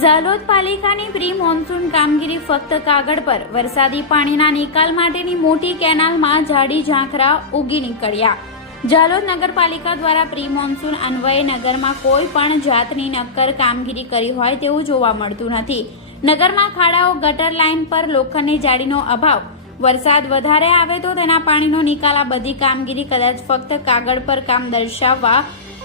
ઝાલોદ પાલિકાની pre monsoon કામગીરી ફક્ત કાગળ પર. વરસાદી પાણીના નિકાલ માટેની મોટી કેનાલમાં ઝાડી ઝાંખરા ઉગી નીકળ્યા. ઝાલોદ નગરપાલિકા દ્વારા પ્રી મોન્સૂન અન્વયે નગરમાં કોઈ પણ જાતની નક્કર કામગીરી કરી હોય તેવું જોવા મળતું નથી. નગરમાં ખાડાઓ, ગટર લાઇન પર લોખંડની જાળીનો અભાવ. વરસાદ વધારે આવે તો તેના પાણીનો નિકાલ, આ બધી કામગીરી કદાચ ફક્ત કાગળ પર કામ દર્શાવવા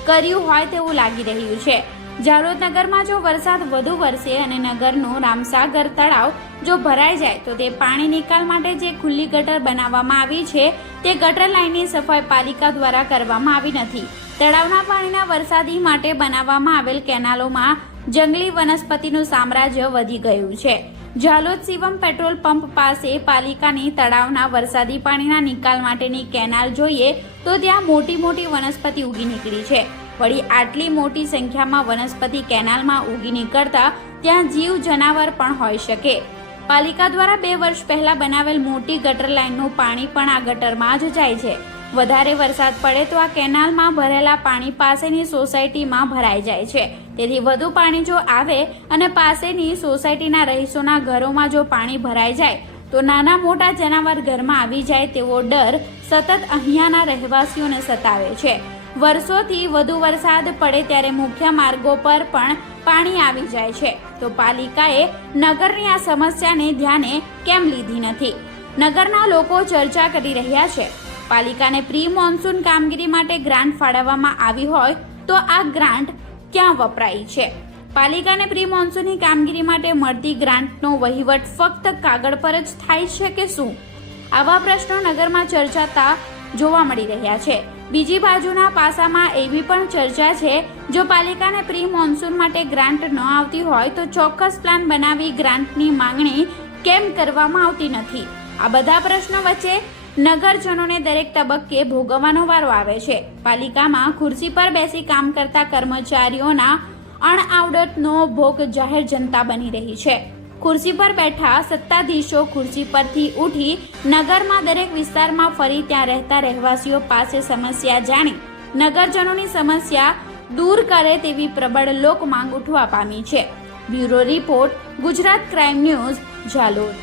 કર્યું હોય તેવું લાગી રહ્યું છે. ઝાલોદ નગરમાં જો વરસાદ વધુ વરસે અને નગરનું રામસાગર તળાવ જો ભરાઈ જાય તો તે પાણી નિકાલ માટે જે ખુલ્લી ગટર બનાવવામાં આવી છે તે ગટર લાઇનની સફાઈ પાલિકા દ્વારા કરવામાં આવી નથી. તળાવના પાણીના વરસાદી માટે બનાવવામાં આવેલ કેનાલોમાં જંગલી વનસ્પતિનું સામ્રાજ્ય વધી ગયું છે. ઝાલોદ શિવમ પેટ્રોલ પંપ પાસે પાલિકાની તળાવના વરસાદી પાણીના નિકાલ માટેની કેનાલ જોઈએ તો ત્યાં મોટી મોટી વનસ્પતિ ઉગી નીકળી છે. વળી આટલી મોટી સંખ્યામાં વનસ્પતિ કેનાલમાં ઉગી નીકળતા ત્યાં જીવ જનાવર પણ હોઈ શકે. પાલિકા દ્વારા 2 વર્ષ પહેલા બનાવેલ મોટી ગટર લાઇનનું પાણી પણ આ ગટરમાં જ જાય છે. વધારે વરસાદ પડે તો આ કેનાલમાં ભરેલા પાણી પાસેની સોસાયટીમાં ભરાઈ જાય છે. તેથી વધુ પાણી જો આવે અને પાસેની સોસાયટીના રહીશોના ઘરોમાં જો પાણી ભરાઈ જાય તો નાના મોટા જનાવર ઘરમાં આવી જાય તેવો ડર સતત અહીંયાના રહેવાસીઓને સતાવે છે. વર્ષોથી વધુ વરસાદ પડે ત્યારે મુખ્ય માર્ગો પર પણ પાણી આવી જાય છે તો પાલિકાએ નગરની આ સમસ્યાને ધ્યાને કેમ લીધી નથી? નગરના લોકો ચર્ચા કરી રહ્યા છે. પાલિકાને પ્રી મોન્સૂન કામગીરી માટે ગ્રાન્ટ ફાળવવામાં આવી હોય તો આ ગ્રાન્ટ ક્યાં વપરાઈ છે? પાલિકાને પ્રી મોન્સૂનની કામગીરી માટે મળતી ગ્રાન્ટનો વહીવટ ફક્ત કાગળ પર જ થાય છે કે શું? આવા પ્રશ્નો નગરમાં ચર્ચાતા જોવા મળી રહ્યા છે. બીજી બાજુના પાસામાં એવી પણ ચર્ચા છે જો પાલિકાને પ્રી મોન્સૂન માટે ગ્રાન્ટ ન આવતી હોય તો ચોક્કસ પ્લાન બનાવી ગ્રાન્ટની માંગણી કેમ કરવામાં આવતી નથી? આ બધા પ્રશ્નો વચ્ચે નગરજનોને દરેક તબક્કે ભોગવવાનો વારો આવે છે. પાલિકામાં ખુરશી પર બેસી કામ કરતા કર્મચારીઓના અણઆવડતનો ભોગ જાહેર જનતા બની રહી છે. ખુરશી પર બેઠા સત્તાધીશો ખુરશી પરથી ઉઠી નગરમાં દરેક વિસ્તારમાં ફરી ત્યાં રહેતા રહેવાસીઓ પાસે સમસ્યા જાણી નગરજનોની સમસ્યા દૂર કરે તેવી પ્રબળ લોક માંગ ઉઠવા પામી છે. Bureau report, Gujarat crime news, Jhalod.